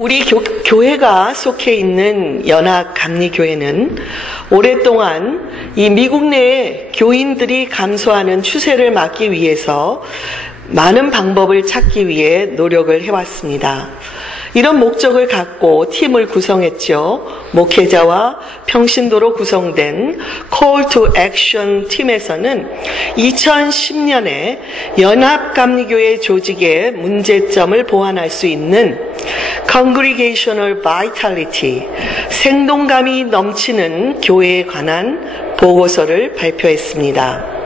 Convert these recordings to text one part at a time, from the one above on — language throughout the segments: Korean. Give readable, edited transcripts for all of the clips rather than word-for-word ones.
우리 교회가 속해 있는 연합감리교회는 오랫동안 이 미국 내의 교인들이 감소하는 추세를 막기 위해서 많은 방법을 찾기 위해 노력을 해왔습니다. 이런 목적을 갖고 팀을 구성했죠. 목회자와 평신도로 구성된 Call to Action 팀에서는 2010년에 연합감리교회 조직의 문제점을 보완할 수 있는 Congregational Vitality, 생동감이 넘치는 교회에 관한 보고서를 발표했습니다.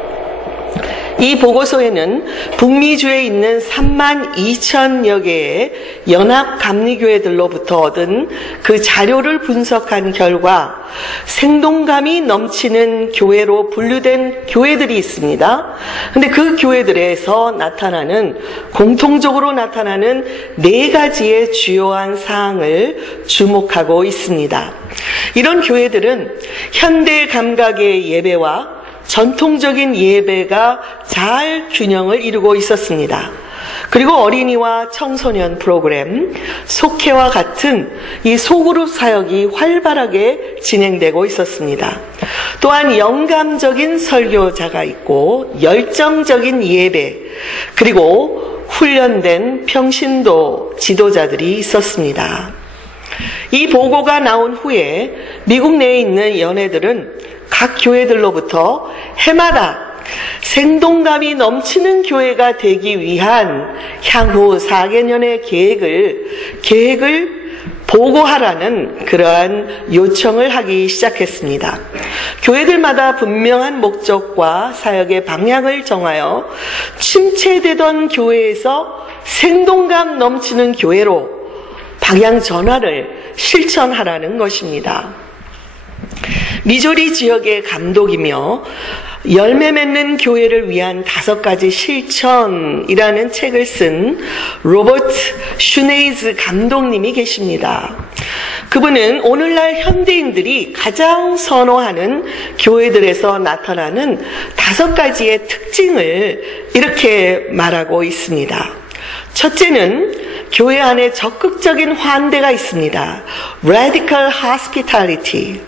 이 보고서에는 북미주에 있는 32,000여 개의 연합감리교회들로부터 얻은 그 자료를 분석한 결과 생동감이 넘치는 교회로 분류된 교회들이 있습니다. 그런데 그 교회들에서 공통적으로 나타나는 4가지의 주요한 사항을 주목하고 있습니다. 이런 교회들은 현대 감각의 예배와 전통적인 예배가 잘 균형을 이루고 있었습니다. 그리고 어린이와 청소년 프로그램, 속회와 같은 이 소그룹 사역이 활발하게 진행되고 있었습니다. 또한 영감적인 설교자가 있고 열정적인 예배, 그리고 훈련된 평신도 지도자들이 있었습니다. 이 보고가 나온 후에 미국 내에 있는 연회들은 각 교회들로부터 해마다 생동감이 넘치는 교회가 되기 위한 향후 4개년의 계획을 보고하라는 그러한 요청을 하기 시작했습니다. 교회들마다 분명한 목적과 사역의 방향을 정하여 침체되던 교회에서 생동감 넘치는 교회로 방향 전환을 실천하라는 것입니다. 미조리 지역의 감독이며 열매 맺는 교회를 위한 5가지 실천이라는 책을 쓴 로버트 슈네이즈 감독님이 계십니다. 그분은 오늘날 현대인들이 가장 선호하는 교회들에서 나타나는 5가지의 특징을 이렇게 말하고 있습니다. 첫째는 교회 안에 적극적인 환대가 있습니다. Radical Hospitality.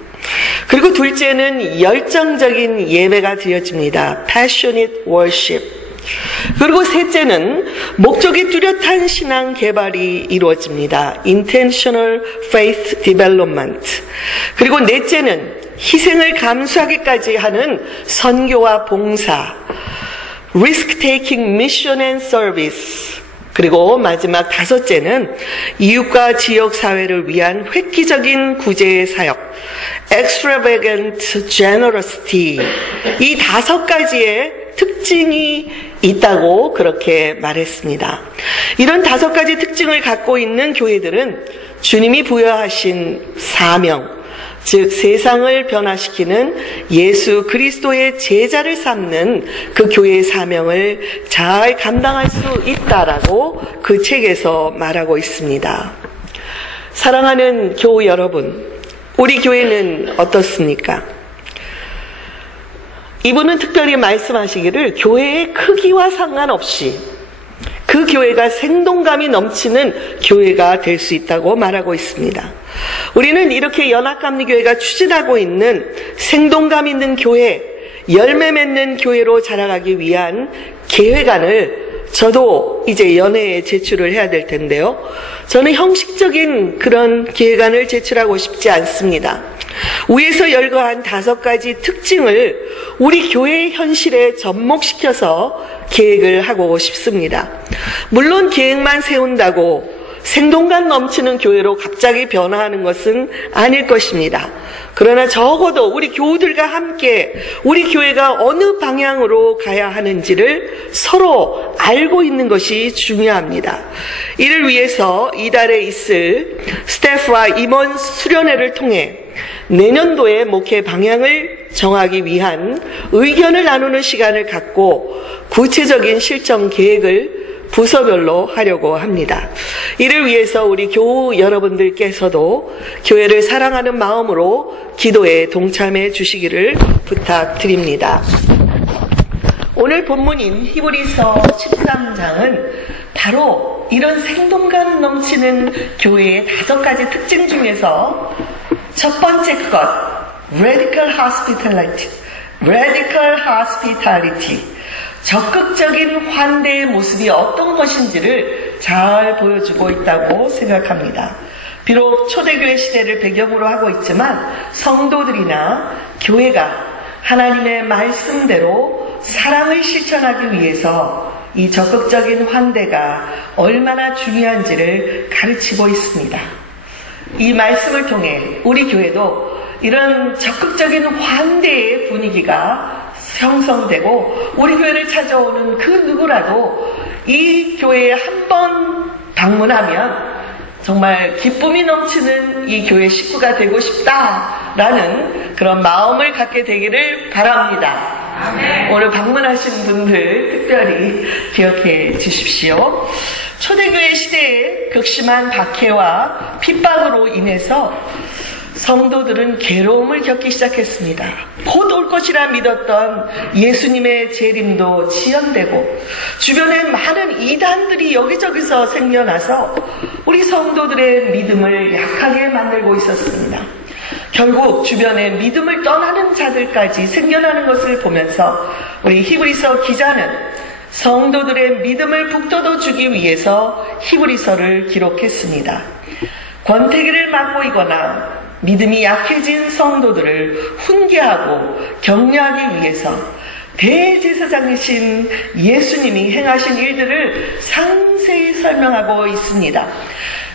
그리고 둘째는 열정적인 예배가 드려집니다. Passionate Worship. 그리고 셋째는 목적이 뚜렷한 신앙 개발이 이루어집니다. Intentional Faith Development. 그리고 넷째는 희생을 감수하기까지 하는 선교와 봉사. Risk-taking Mission and Service. 그리고 마지막 5째는 이웃과 지역사회를 위한 획기적인 구제 사역, extravagant generosity. 이 5가지의 특징이 있다고 그렇게 말했습니다. 이런 5가지 특징을 갖고 있는 교회들은 주님이 부여하신 사명, 즉 세상을 변화시키는 예수 그리스도의 제자를 삼는 그 교회의 사명을 잘 감당할 수 있다라고 그 책에서 말하고 있습니다. 사랑하는 교우 여러분, 우리 교회는 어떻습니까? 이분은 특별히 말씀하시기를 교회의 크기와 상관없이 그 교회가 생동감이 넘치는 교회가 될 수 있다고 말하고 있습니다. 우리는 이렇게 연합감리교회가 추진하고 있는 생동감 있는 교회, 열매 맺는 교회로 자라가기 위한 계획안을 저도 이제 연회에 제출을 해야 될 텐데요. 저는 형식적인 그런 계획안을 제출하고 싶지 않습니다. 위에서 열거한 5가지 특징을 우리 교회의 현실에 접목시켜서 계획을 하고 싶습니다. 물론 계획만 세운다고 생동감 넘치는 교회로 갑자기 변화하는 것은 아닐 것입니다. 그러나 적어도 우리 교우들과 함께 우리 교회가 어느 방향으로 가야 하는지를 서로 알고 있는 것이 중요합니다. 이를 위해서 이달에 있을 스태프와 임원 수련회를 통해 내년도의 목회 방향을 정하기 위한 의견을 나누는 시간을 갖고 구체적인 실천 계획을 부서별로 하려고 합니다. 이를 위해서 우리 교우 여러분들께서도 교회를 사랑하는 마음으로 기도에 동참해 주시기를 부탁드립니다. 오늘 본문인 히브리서 13장은 바로 이런 생동감 넘치는 교회의 5가지 특징 중에서 첫 번째 것, Radical Hospitality. 적극적인 환대의 모습이 어떤 것인지를 잘 보여주고 있다고 생각합니다. 비록 초대교회 시대를 배경으로 하고 있지만 성도들이나 교회가 하나님의 말씀대로 사랑을 실천하기 위해서 이 적극적인 환대가 얼마나 중요한지를 가르치고 있습니다. 이 말씀을 통해 우리 교회도 이런 적극적인 환대의 분위기가 형성되고 우리 교회를 찾아오는 그 누구라도 이 교회에 한 번 방문하면 정말 기쁨이 넘치는 이 교회 식구가 되고 싶다라는 그런 마음을 갖게 되기를 바랍니다. 아멘. 오늘 방문하신 분들 특별히 기억해 주십시오. 초대교회 시대에 극심한 박해와 핍박으로 인해서 성도들은 괴로움을 겪기 시작했습니다. 곧 올 것이라 믿었던 예수님의 재림도 지연되고 주변에 많은 이단들이 여기저기서 생겨나서 우리 성도들의 믿음을 약하게 만들고 있었습니다. 결국 주변에 믿음을 떠나는 자들까지 생겨나는 것을 보면서 우리 히브리서 기자는 성도들의 믿음을 북돋워 주기 위해서 히브리서를 기록했습니다. 권태기를 맛보이거나 믿음이 약해진 성도들을 훈계하고 격려하기 위해서 대제사장이신 예수님이 행하신 일들을 상세히 설명하고 있습니다.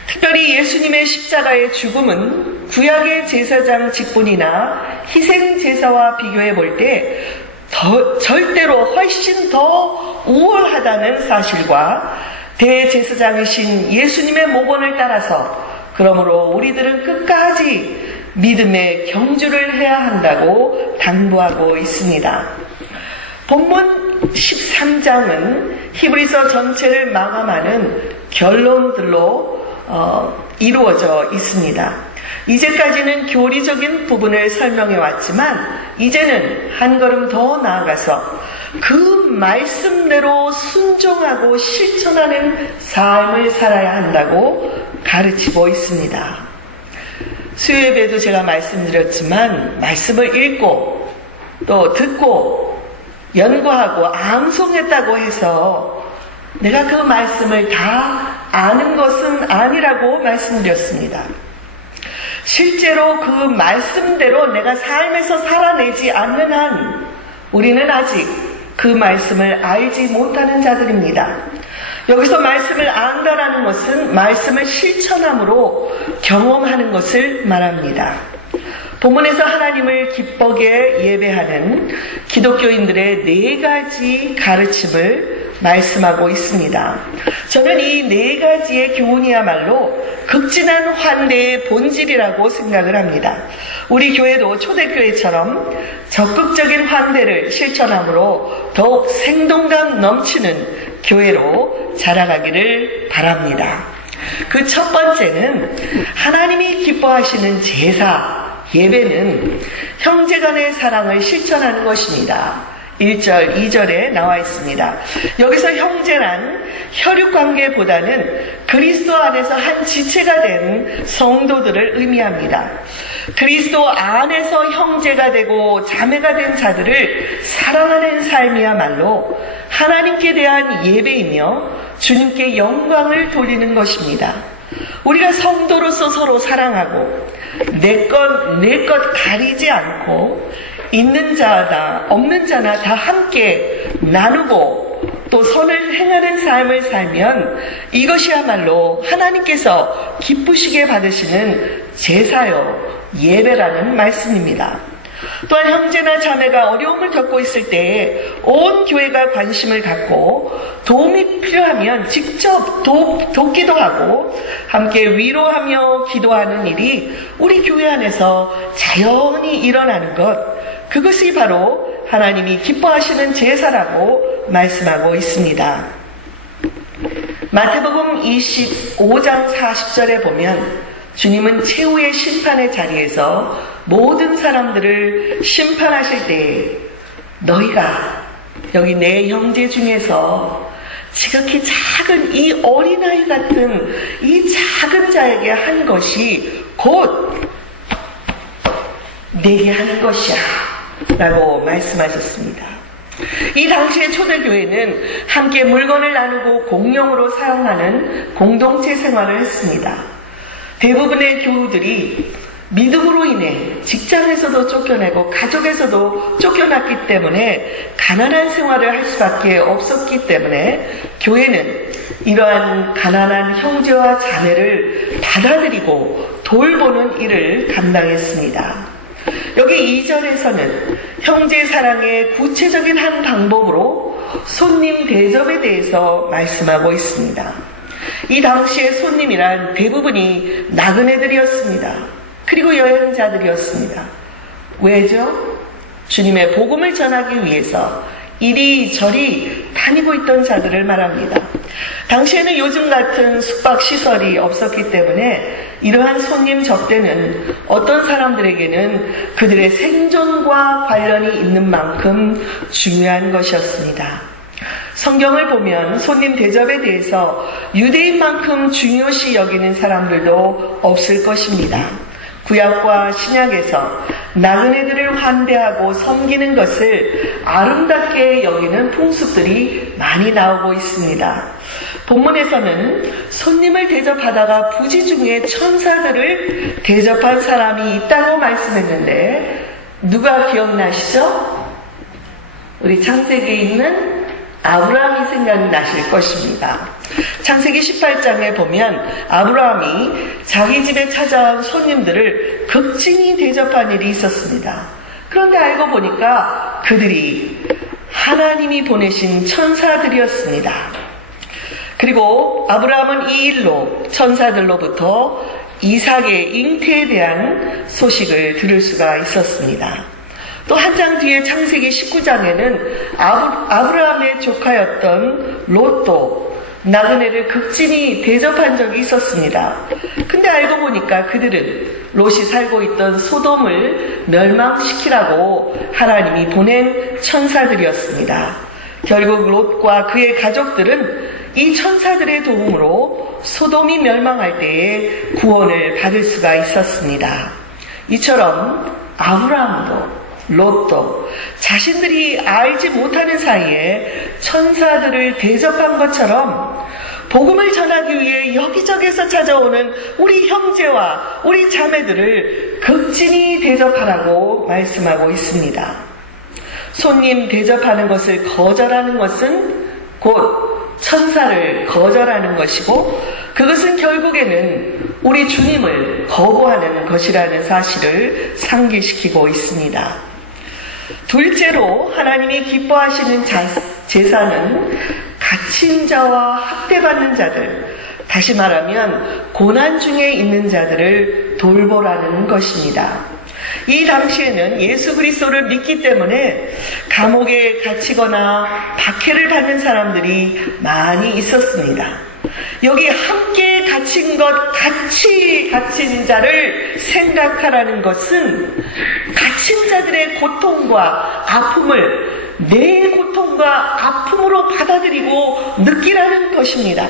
특별히 예수님의 십자가의 죽음은 구약의 제사장 직분이나 희생제사와 비교해 볼 때 절대로 훨씬 더 우월하다는 사실과 대제사장이신 예수님의 모본을 따라서 그러므로 우리들은 끝까지 믿음의 경주를 해야 한다고 당부하고 있습니다. 본문 13장은 히브리서 전체를 마감하는 결론들로 이루어져 있습니다. 이제까지는 교리적인 부분을 설명해 왔지만 이제는 한 걸음 더 나아가서 그 말씀대로 순종하고 실천하는 삶을 살아야 한다고 가르치고 있습니다. 수요예배도 제가 말씀드렸지만 말씀을 읽고 또 듣고 연구하고 암송했다고 해서 내가 그 말씀을 다 아는 것은 아니라고 말씀드렸습니다. 실제로 그 말씀대로 내가 삶에서 살아내지 않는 한 우리는 아직 그 말씀을 알지 못하는 자들입니다. 여기서 말씀을 안다라는 것은 말씀을 실천함으로 경험하는 것을 말합니다. 본문에서 하나님을 기쁘게 예배하는 기독교인들의 4가지 가르침을 말씀하고 있습니다. 저는 이 4가지의 교훈이야말로 극진한 환대의 본질이라고 생각을 합니다. 우리 교회도 초대교회처럼 적극적인 환대를 실천함으로 더욱 생동감 넘치는 교회로 자라가기를 바랍니다. 그 첫 번째는 하나님이 기뻐하시는 제사, 예배는 형제간의 사랑을 실천하는 것입니다. 1절, 2절에 나와 있습니다. 여기서 형제란 혈육관계보다는 그리스도 안에서 한 지체가 된 성도들을 의미합니다. 그리스도 안에서 형제가 되고 자매가 된 자들을 사랑하는 삶이야말로 하나님께 대한 예배이며 주님께 영광을 돌리는 것입니다. 우리가 성도로서 서로 사랑하고 내 것 가리지 않고 있는 자나 없는 자나 다 함께 나누고 또 선을 행하는 삶을 살면 이것이야말로 하나님께서 기쁘시게 받으시는 제사요 예배라는 말씀입니다. 또한 형제나 자매가 어려움을 겪고 있을 때 온 교회가 관심을 갖고 도움이 필요하면 직접 돕기도 하고 함께 위로하며 기도하는 일이 우리 교회 안에서 자연히 일어나는 것, 그것이 바로 하나님이 기뻐하시는 제사라고 말씀하고 있습니다. 마태복음 25장 40절에 보면 주님은 최후의 심판의 자리에서 모든 사람들을 심판하실 때에 너희가 여기 내 형제 중에서 지극히 작은 이 어린아이 같은 이 작은 자에게 한 것이 곧 내게 하는 것이야 라고 말씀하셨습니다. 이 당시의 초대교회는 함께 물건을 나누고 공용으로 사용하는 공동체 생활을 했습니다. 대부분의 교우들이 믿음으로 인해 직장에서도 쫓겨내고 가족에서도 쫓겨났기 때문에 가난한 생활을 할 수밖에 없었기 때문에 교회는 이러한 가난한 형제와 자매를 받아들이고 돌보는 일을 감당했습니다. 여기 2절에서는 형제 사랑의 구체적인 한 방법으로 손님 대접에 대해서 말씀하고 있습니다. 이 당시의 손님이란 대부분이 나그네들이었습니다. 그리고 여행자들이었습니다. 왜죠? 주님의 복음을 전하기 위해서 이리저리 다니고 있던 자들을 말합니다. 당시에는 요즘 같은 숙박시설이 없었기 때문에 이러한 손님 접대는 어떤 사람들에게는 그들의 생존과 관련이 있는 만큼 중요한 것이었습니다. 성경을 보면 손님 대접에 대해서 유대인만큼 중요시 여기는 사람들도 없을 것입니다. 구약과 신약에서 나그네들을 환대하고 섬기는 것을 아름답게 여기는 풍습들이 많이 나오고 있습니다. 본문에서는 손님을 대접하다가 부지 중에 천사들을 대접한 사람이 있다고 말씀했는데 누가 기억나시죠? 우리 창세기에 있는 아브라함이 생각이 나실 것입니다. 창세기 18장에 보면 아브라함이 자기 집에 찾아온 손님들을 극진히 대접한 일이 있었습니다. 그런데 알고 보니까 그들이 하나님이 보내신 천사들이었습니다. 그리고 아브라함은 이 일로 천사들로부터 이삭의 잉태에 대한 소식을 들을 수가 있었습니다. 또 한 장 뒤에 창세기 19장에는 아브라함의 조카였던 롯도 나그네를 극진히 대접한 적이 있었습니다. 근데 알고 보니까 그들은 롯이 살고 있던 소돔을 멸망시키라고 하나님이 보낸 천사들이었습니다. 결국 롯과 그의 가족들은 이 천사들의 도움으로 소돔이 멸망할 때에 구원을 받을 수가 있었습니다. 이처럼 아브라함도 롯도 자신들이 알지 못하는 사이에 천사들을 대접한 것처럼 복음을 전하기 위해 여기저기서 찾아오는 우리 형제와 우리 자매들을 극진히 대접하라고 말씀하고 있습니다. 손님 대접하는 것을 거절하는 것은 곧 천사를 거절하는 것이고 그것은 결국에는 우리 주님을 거부하는 것이라는 사실을 상기시키고 있습니다. 둘째로 하나님이 기뻐하시는 제사는 갇힌 자와 학대받는 자들, 다시 말하면 고난 중에 있는 자들을 돌보라는 것입니다. 이 당시에는 예수 그리스도를 믿기 때문에 감옥에 갇히거나 박해를 받는 사람들이 많이 있었습니다. 여기 함께 갇힌 것, 같이 갇힌 자를 생각하라는 것은 갇힌 자들의 고통과 아픔을 내 고통과 아픔으로 받아들이고 느끼라는 것입니다.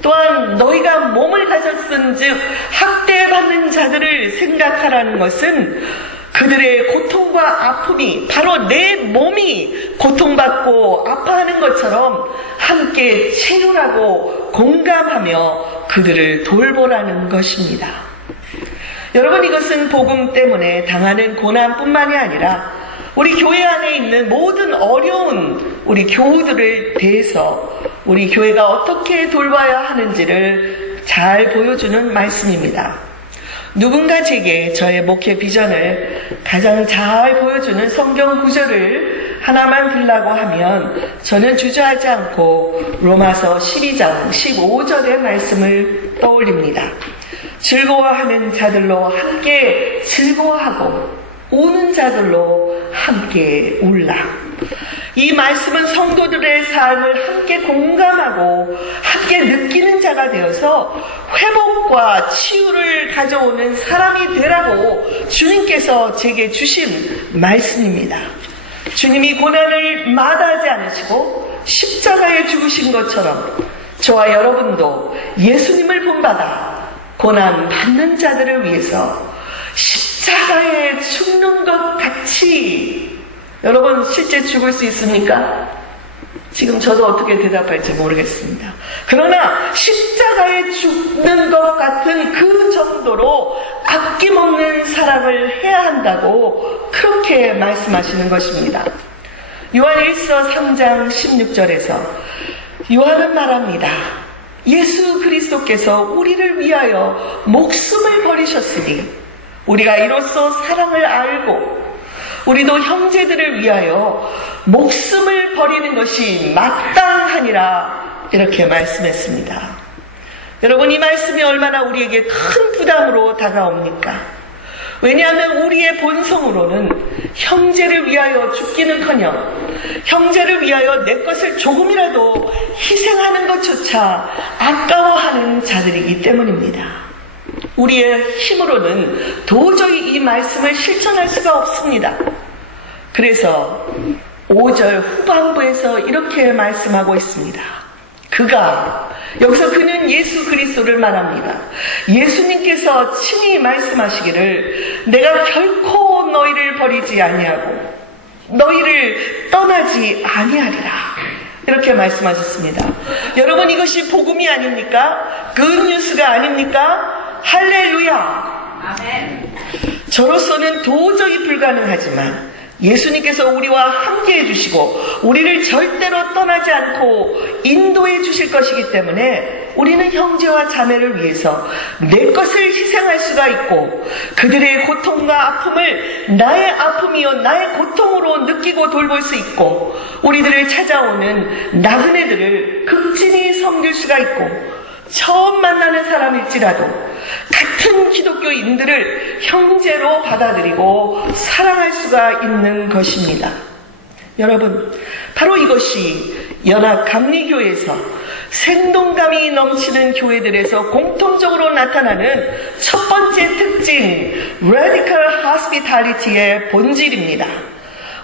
또한 너희가 몸을 가졌은즉 학대받는 자들을 생각하라는 것은 그들의 고통과 아픔이 바로 내 몸이 고통받고 아파하는 것처럼 함께 체휼하고 공감하며 그들을 돌보라는 것입니다. 여러분, 이것은 복음 때문에 당하는 고난뿐만이 아니라 우리 교회 안에 있는 모든 어려운 우리 교우들을 대해서 우리 교회가 어떻게 돌봐야 하는지를 잘 보여주는 말씀입니다. 누군가 제게 저의 목회 비전을 가장 잘 보여주는 성경 구절을 하나만 들라고 하면 저는 주저하지 않고 로마서 12장 15절의 말씀을 떠올립니다. 즐거워하는 자들로 함께 즐거워하고 우는 자들로 함께 울라. 이 말씀은 성도들의 삶을 함께 공감하고 함께 느끼는 자가 되어서 회복과 치유를 가져오는 사람이 되라고 주님께서 제게 주신 말씀입니다. 주님이 고난을 마다하지 않으시고 십자가에 죽으신 것처럼 저와 여러분도 예수님을 본받아 고난 받는 자들을 위해서 십자가에 죽는 것 같이 여러분 실제 죽을 수 있습니까? 지금 저도 어떻게 대답할지 모르겠습니다. 그러나 십자가에 죽는 것 같은 그 정도로 아낌없는 사랑을 해야 한다고 그렇게 말씀하시는 것입니다. 요한 1서 3장 16절에서 요한은 말합니다. 예수 그리스도께서 우리를 위하여 목숨을 버리셨으니 우리가 이로써 사랑을 알고 우리도 형제들을 위하여 목숨을 버리는 것이 마땅하니라 이렇게 말씀했습니다. 여러분, 이 말씀이 얼마나 우리에게 큰 부담으로 다가옵니까? 왜냐하면 우리의 본성으로는 형제를 위하여 죽기는커녕 형제를 위하여 내 것을 조금이라도 희생하는 것조차 아까워하는 자들이기 때문입니다. 우리의 힘으로는 도저히 이 말씀을 실천할 수가 없습니다. 그래서 5절 후반부에서 이렇게 말씀하고 있습니다. 여기서 그는 예수 그리스도를 말합니다. 예수님께서 친히 말씀하시기를 내가 결코 너희를 버리지 아니하고 너희를 떠나지 아니하리라 이렇게 말씀하셨습니다. 여러분, 이것이 복음이 아닙니까? 굿뉴스가 아닙니까? 할렐루야. 아멘. 저로서는 도저히 불가능하지만 예수님께서 우리와 함께 해주시고 우리를 절대로 떠나지 않고 인도해 주실 것이기 때문에 우리는 형제와 자매를 위해서 내 것을 희생할 수가 있고 그들의 고통과 아픔을 나의 아픔이요 나의 고통으로 느끼고 돌볼 수 있고 우리들을 찾아오는 나그네들을 극진히 섬길 수가 있고 처음 만나는 사람일지라도 같은 기독교인들을 형제로 받아들이고 사랑할 수가 있는 것입니다. 여러분, 바로 이것이 연합감리교회에서 생동감이 넘치는 교회들에서 공통적으로 나타나는 첫 번째 특징, Radical Hospitality의 본질입니다.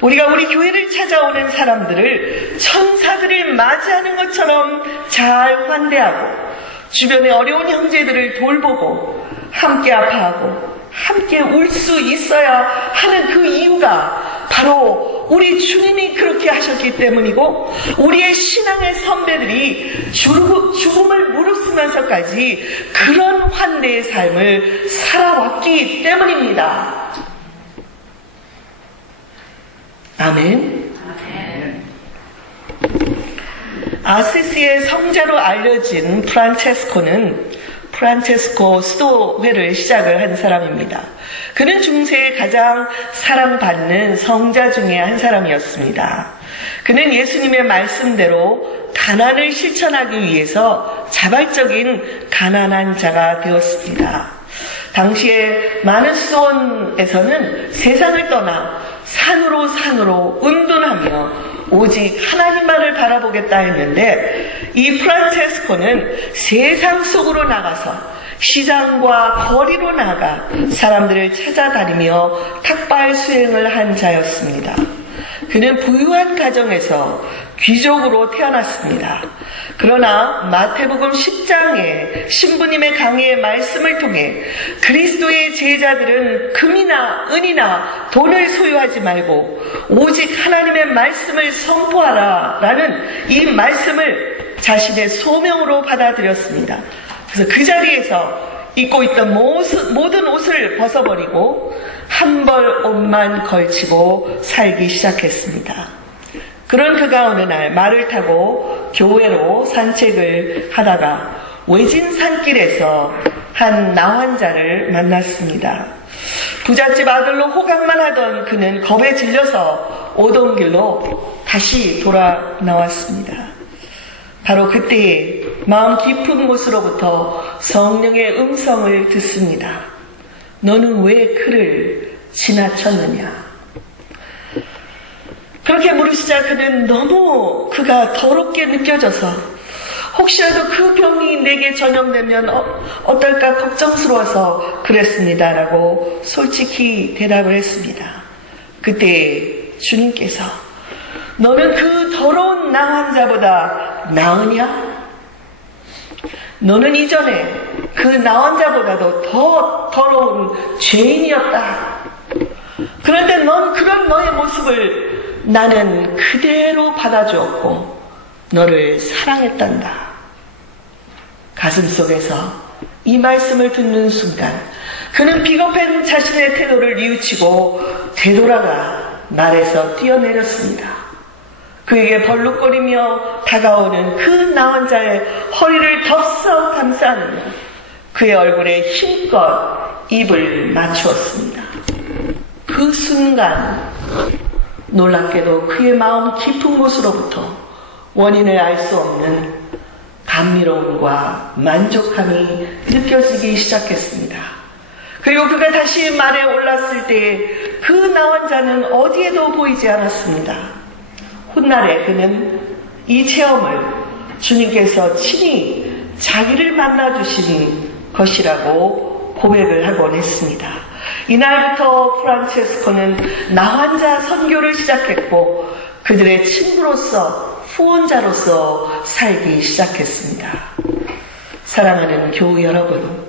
우리가 우리 교회를 찾아오는 사람들을 천사들을 맞이하는 것처럼 잘 환대하고 주변의 어려운 형제들을 돌보고 함께 아파하고 함께 울 수 있어야 하는 그 이유가 바로 우리 주님이 그렇게 하셨기 때문이고 우리의 신앙의 선배들이 죽음을 무릅쓰면서까지 그런 환대의 삶을 살아왔기 때문입니다. 아멘. 아시시의 성자로 알려진 프란체스코 수도회를 시작을 한 사람입니다. 그는 중세에 가장 사랑받는 성자 중에 한 사람이었습니다. 그는 예수님의 말씀대로 가난을 실천하기 위해서 자발적인 가난한 자가 되었습니다. 당시에 많은 수도원에서는 세상을 떠나 산으로 은둔하며 오직 하나님만을 바라보겠다 했는데 이 프란체스코는 세상 속으로 나가서 시장과 거리로 나가 사람들을 찾아다니며 탁발 수행을 한 자였습니다. 그는 부유한 가정에서 귀족으로 태어났습니다. 그러나 마태복음 10장의 신부님의 강의의 말씀을 통해 그리스도의 제자들은 금이나 은이나 돈을 소유하지 말고 오직 하나님의 말씀을 선포하라 라는 이 말씀을 자신의 소명으로 받아들였습니다. 그래서 그 자리에서 입고 있던 모든 옷을 벗어버리고 한 벌 옷만 걸치고 살기 시작했습니다. 그런 그가 어느 날 말을 타고 교회로 산책을 하다가 외진 산길에서 한 나환자를 만났습니다. 부잣집 아들로 호강만 하던 그는 겁에 질려서 오던 길로 다시 돌아 나왔습니다. 바로 그때에 마음 깊은 곳으로부터 성령의 음성을 듣습니다. 너는 왜 그를 지나쳤느냐? 그렇게 물으시자 그는 너무 그가 더럽게 느껴져서 혹시라도 그 병이 내게 전염되면 어떨까 걱정스러워서 그랬습니다 라고 솔직히 대답을 했습니다. 그때 주님께서 너는 그 더러운 나 환자보다 나으냐? 너는 이전에 그 나 환자보다도 더 더러운 죄인이었다. 그런데 넌 그런 너의 모습을 나는 그대로 받아주었고 너를 사랑했단다. 가슴속에서 이 말씀을 듣는 순간 그는 비겁한 자신의 태도를 뉘우치고 되돌아가 말에서 뛰어내렸습니다. 그에게 벌룩거리며 다가오는 그 나 환자의 허리를 덥석 감싸 안으며 그의 얼굴에 힘껏 입을 맞추었습니다. 그 순간 놀랍게도 그의 마음 깊은 곳으로부터 원인을 알 수 없는 감미로움과 만족함이 느껴지기 시작했습니다. 그리고 그가 다시 말에 올랐을 때 그 나 환자는 어디에도 보이지 않았습니다. 훗날에 그는 이 체험을 주님께서 친히 자기를 만나주신 것이라고 고백을 하곤 했습니다. 이날부터 프란체스코는 나 환자 선교를 시작했고 그들의 친구로서 후원자로서 살기 시작했습니다. 사랑하는 교우 여러분,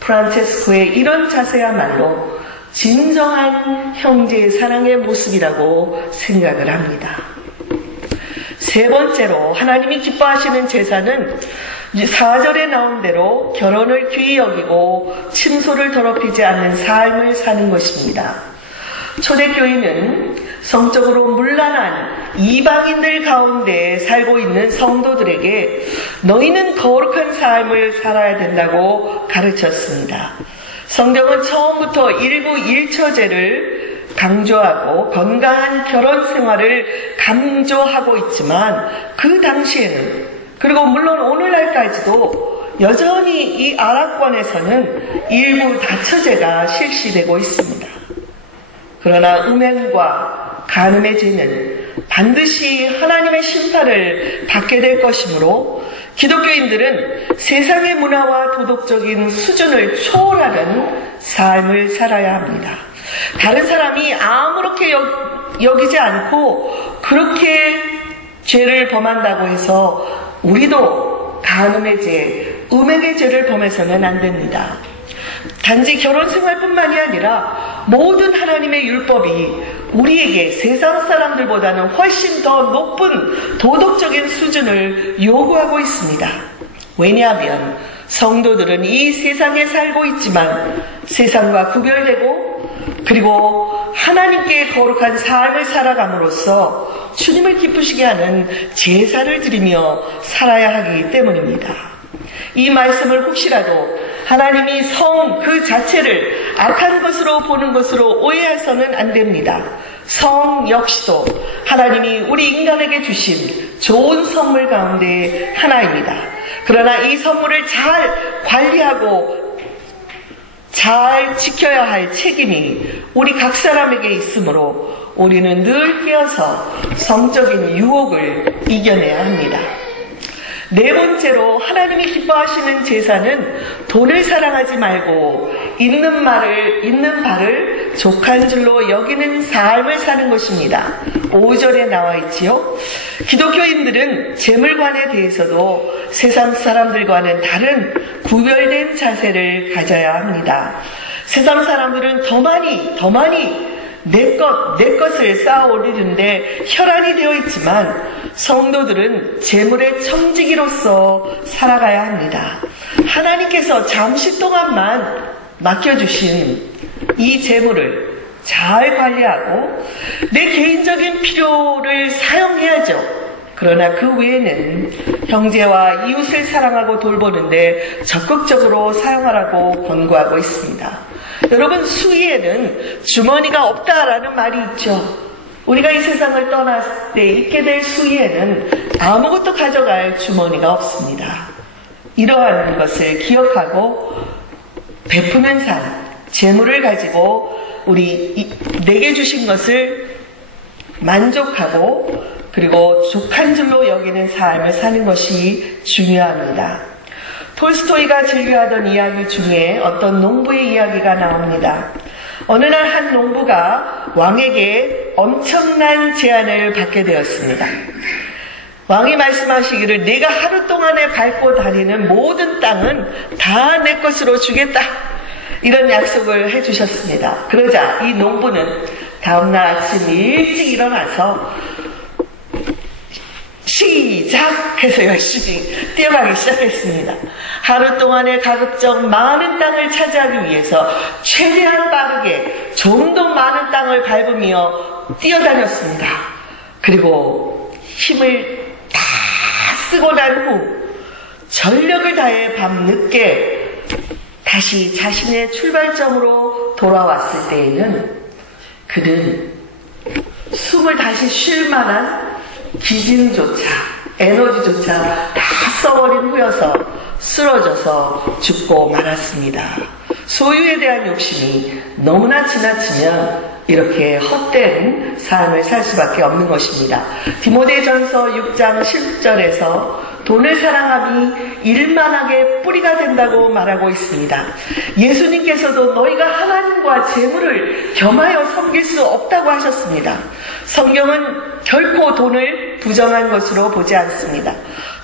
프란체스코의 이런 자세야말로 진정한 형제의 사랑의 모습이라고 생각을 합니다. 세 번째로 하나님이 기뻐하시는 제사는 4절에 나온 대로 결혼을 귀히 여기고 침소를 더럽히지 않는 삶을 사는 것입니다. 초대교회는 성적으로 문란한 이방인들 가운데 살고 있는 성도들에게 너희는 거룩한 삶을 살아야 된다고 가르쳤습니다. 성경은 처음부터 일부 일처제를 강조하고 건강한 결혼 생활을 강조하고 있지만 그 당시에는 그리고 물론 오늘날까지도 여전히 이 아랍권에서는 일부 다처제가 실시되고 있습니다. 그러나 음행과 간음의 죄는 반드시 하나님의 심판을 받게 될 것이므로 기독교인들은 세상의 문화와 도덕적인 수준을 초월하는 삶을 살아야 합니다. 다른 사람이 아무렇게 여기지 않고 그렇게 죄를 범한다고 해서 우리도 간음의 죄, 음행의 죄를 범해서는 안 됩니다. 단지 결혼 생활뿐만이 아니라 모든 하나님의 율법이 우리에게 세상 사람들보다는 훨씬 더 높은 도덕적인 수준을 요구하고 있습니다. 왜냐하면 성도들은 이 세상에 살고 있지만 세상과 구별되고 그리고 하나님께 거룩한 삶을 살아감으로써 주님을 기쁘시게 하는 제사를 드리며 살아야 하기 때문입니다. 이 말씀을 혹시라도 하나님이 성 그 자체를 악한 것으로 보는 것으로 오해해서는 안 됩니다. 성 역시도 하나님이 우리 인간에게 주신 좋은 선물 가운데 하나입니다. 그러나 이 선물을 잘 관리하고 잘 지켜야 할 책임이 우리 각 사람에게 있으므로 우리는 늘 깨어서 성적인 유혹을 이겨내야 합니다. 네 번째로 하나님이 기뻐하시는 제사는 돈을 사랑하지 말고 있는 바를 족한 줄로 여기는 삶을 사는 것입니다. 5절에 나와 있지요. 기독교인들은 재물관에 대해서도 세상 사람들과는 다른 구별된 자세를 가져야 합니다. 세상 사람들은 더 많이 내 것을 쌓아 올리는데 혈안이 되어 있지만 성도들은 재물의 청지기로서 살아가야 합니다. 하나님께서 잠시 동안만 맡겨주신 이 재물을 잘 관리하고 내 개인적인 필요를 사용해야죠. 그러나 그 외에는 형제와 이웃을 사랑하고 돌보는데 적극적으로 사용하라고 권고하고 있습니다. 여러분, 수위에는 주머니가 없다라는 말이 있죠. 우리가 이 세상을 떠났을 때 있게 될 수위에는 아무것도 가져갈 주머니가 없습니다. 이러한 것을 기억하고 베푸는 삶, 재물을 가지고 내게 주신 것을 만족하고 그리고 족한 줄로 여기는 삶을 사는 것이 중요합니다. 톨스토이가 즐겨하던 이야기 중에 어떤 농부의 이야기가 나옵니다. 어느 날 한 농부가 왕에게 엄청난 제안을 받게 되었습니다. 왕이 말씀하시기를 내가 하루 동안에 밟고 다니는 모든 땅은 다 내 것으로 주겠다. 이런 약속을 해주셨습니다. 그러자 이 농부는 다음날 아침 일찍 일어나서 시작! 해서 열심히 뛰어가기 시작했습니다. 하루 동안에 가급적 많은 땅을 차지하기 위해서 최대한 빠르게 좀 더 많은 땅을 밟으며 뛰어다녔습니다. 그리고 힘을 다 쓰고 난 후 전력을 다해 밤늦게 다시 자신의 출발점으로 돌아왔을 때에는 그는 숨을 다시 쉴 만한 기질조차 에너지조차 다 써버린 후여서 쓰러져서 죽고 말았습니다. 소유에 대한 욕심이 너무나 지나치면 이렇게 헛된 삶을 살 수밖에 없는 것입니다. 디모데전서 6장 10절에서 돈을 사랑함이 일만하게 뿌리가 된다고 말하고 있습니다. 예수님께서도 너희가 하나님과 재물을 겸하여 섬길 수 없다고 하셨습니다. 성경은 결코 돈을 부정한 것으로 보지 않습니다.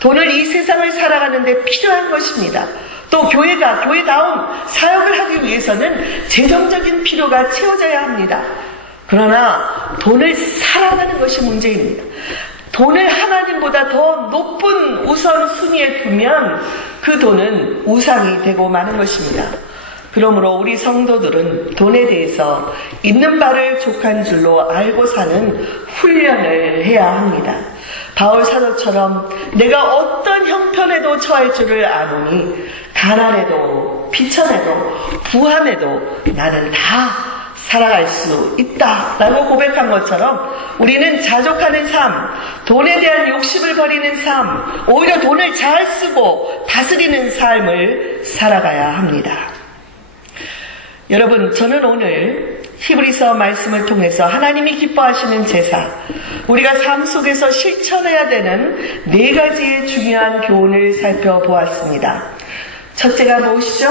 돈을 이 세상을 살아가는 데 필요한 것입니다. 또 교회가 교회다운 사역을 하기 위해서는 재정적인 필요가 채워져야 합니다. 그러나 돈을 사랑하는 것이 문제입니다. 돈을 하나님보다 더 높은 우선순위에 두면 그 돈은 우상이 되고 마는 것입니다. 그러므로 우리 성도들은 돈에 대해서 있는 바를 족한 줄로 알고 사는 훈련을 해야 합니다. 바울 사도처럼 내가 어떤 형편에도 처할 줄을 아노니 가난해도 비천해도 부함해도 나는 다 살아갈 수 있다라고 고백한 것처럼 우리는 자족하는 삶, 돈에 대한 욕심을 버리는 삶, 오히려 돈을 잘 쓰고 다스리는 삶을 살아가야 합니다. 여러분, 저는 오늘 히브리서 말씀을 통해서 하나님이 기뻐하시는 제사, 우리가 삶 속에서 실천해야 되는 4가지의 중요한 교훈을 살펴보았습니다. 첫째가 무엇이죠?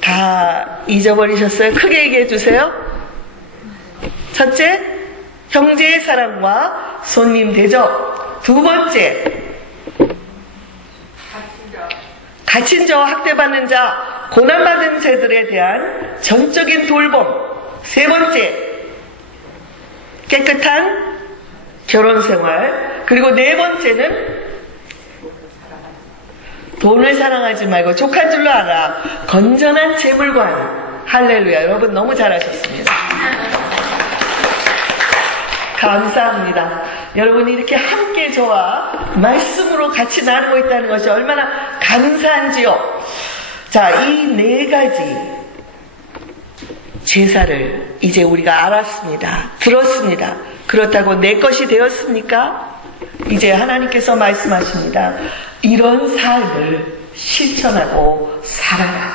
다 잊어버리셨어요? 크게 얘기해 주세요. 첫째, 형제의 사랑과 손님 대접. 두 번째, 갇힌 자와 학대받는 자, 고난받은 자들에 대한 전적인 돌봄. 세 번째, 깨끗한 결혼생활. 그리고 네 번째는 돈을 사랑하지 말고 족한 줄로 알아. 건전한 재물관. 할렐루야. 여러분 너무 잘하셨습니다. 감사합니다. 여러분이 이렇게 함께 저와 말씀으로 같이 나누고 있다는 것이 얼마나 감사한지요. 자, 이 4가지 제사를 이제 우리가 알았습니다. 들었습니다. 그렇다고 내 것이 되었습니까? 이제 하나님께서 말씀하십니다. 이런 삶을 실천하고 살아라.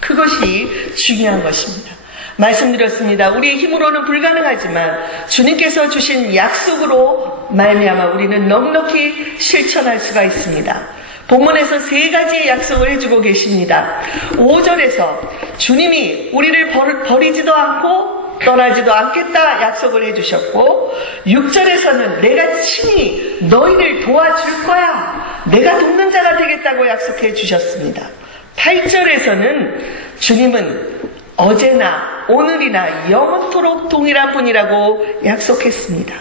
그것이 중요한 것입니다. 말씀드렸습니다. 우리의 힘으로는 불가능하지만 주님께서 주신 약속으로 말미암아 우리는 넉넉히 실천할 수가 있습니다. 본문에서 3가지의 약속을 해주고 계십니다. 5절에서 주님이 우리를 버리지도 않고 떠나지도 않겠다 약속을 해주셨고, 6절에서는 내가 친히 너희를 도와줄 거야, 내가 돕는 자가 되겠다고 약속해 주셨습니다. 8절에서는 주님은 어제나 오늘이나 영원토록 동일한 분이라고 약속했습니다.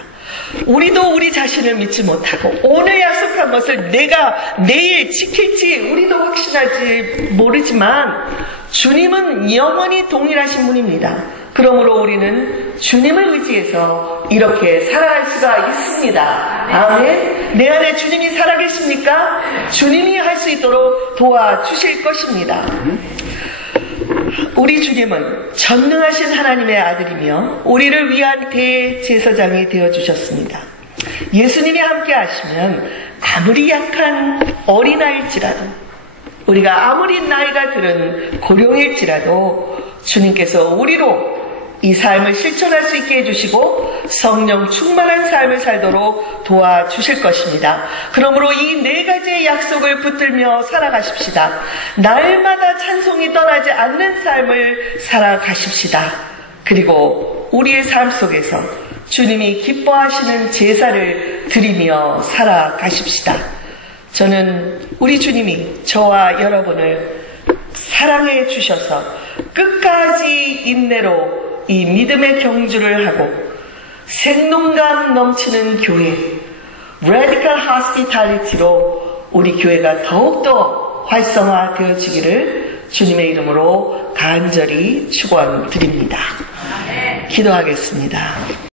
우리도 우리 자신을 믿지 못하고 오늘 약속한 것을 내가 내일 지킬지 우리도 확신할지 모르지만 주님은 영원히 동일하신 분입니다. 그러므로 우리는 주님을 의지해서 이렇게 살아갈 수가 있습니다. 아멘. 내 안에 주님이 살아계십니까? 주님이 할 수 있도록 도와주실 것입니다. 우리 주님은 전능하신 하나님의 아들이며 우리를 위한 대제사장이 되어주셨습니다. 예수님이 함께 하시면 아무리 약한 어린아이일지라도, 우리가 아무리 나이가 들은 고령일지라도 주님께서 우리로 이 삶을 실천할 수 있게 해주시고 성령 충만한 삶을 살도록 도와주실 것입니다. 그러므로 이 네 가지의 약속을 붙들며 살아가십시다. 날마다 찬송이 떠나지 않는 삶을 살아가십시다. 그리고 우리의 삶 속에서 주님이 기뻐하시는 제사를 드리며 살아가십시다. 저는 우리 주님이 저와 여러분을 사랑해 주셔서 끝까지 인내로 이 믿음의 경주를 하고 생동감 넘치는 교회, Radical Hospitality로 우리 교회가 더욱더 활성화되어지기를 주님의 이름으로 간절히 축원드립니다. 기도하겠습니다.